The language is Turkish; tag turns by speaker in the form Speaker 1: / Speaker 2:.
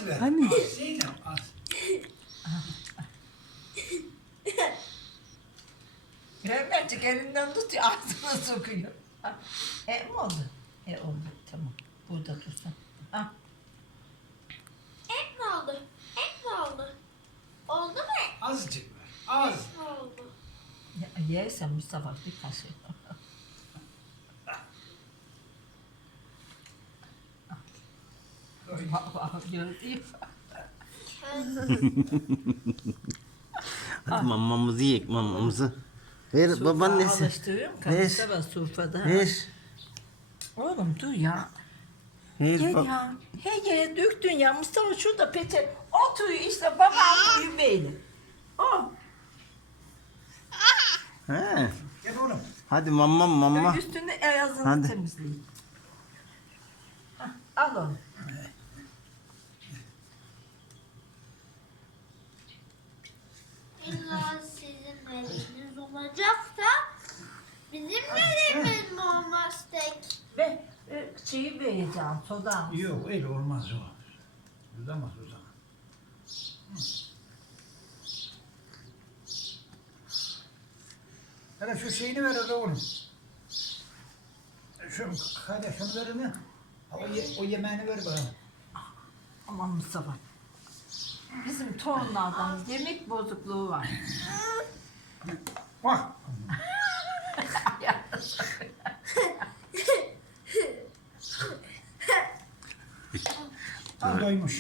Speaker 1: ver.
Speaker 2: Hani?
Speaker 1: Az Zeynep az.
Speaker 3: Mehmetçik elinden tutuyor, ağzına sokuyor. Ha, mi oldu? Oldu, tamam. Burada dursun. Ha.
Speaker 4: Et mi oldu? Et mi oldu? Oldu mu?
Speaker 1: Azıcık ver. Az.
Speaker 4: Et mi oldu?
Speaker 3: Yersen Mustafa bir kaşık. Gördün.
Speaker 2: Hadi mamamızı yiyek mamamızı. Ver babaannesi.
Speaker 3: Alıştırıyorum.
Speaker 2: Ver.
Speaker 3: Mustafa sofrada.
Speaker 2: Ver.
Speaker 3: Oğlum dur ya.
Speaker 2: Ver
Speaker 3: Gel
Speaker 2: bak.
Speaker 3: ya. He yere döktün ya. Mustafa şurada peçe oturuyor işte babam yübeğiyle. Oh.
Speaker 2: He.
Speaker 1: Gel oğlum.
Speaker 2: Hadi mamam mama.
Speaker 3: Üstünde ayazını
Speaker 2: Hadi.
Speaker 3: temizleyin. Hah, al onu.
Speaker 4: İlla sizin eliniz olacaksa bizim elimiz mi olmaz tek?
Speaker 3: Ve şeyi vereceğim soda.
Speaker 1: Yok öyle olmaz o. Uzamaz o zaman. Hele şu şeyini ver hele oğlum. Şu hadi şunu ver hele. O yemeğini ver bana.
Speaker 3: Aman Mustafa. Bizim torunlardan yemek bozukluğu var.
Speaker 1: Bak. Doymuş.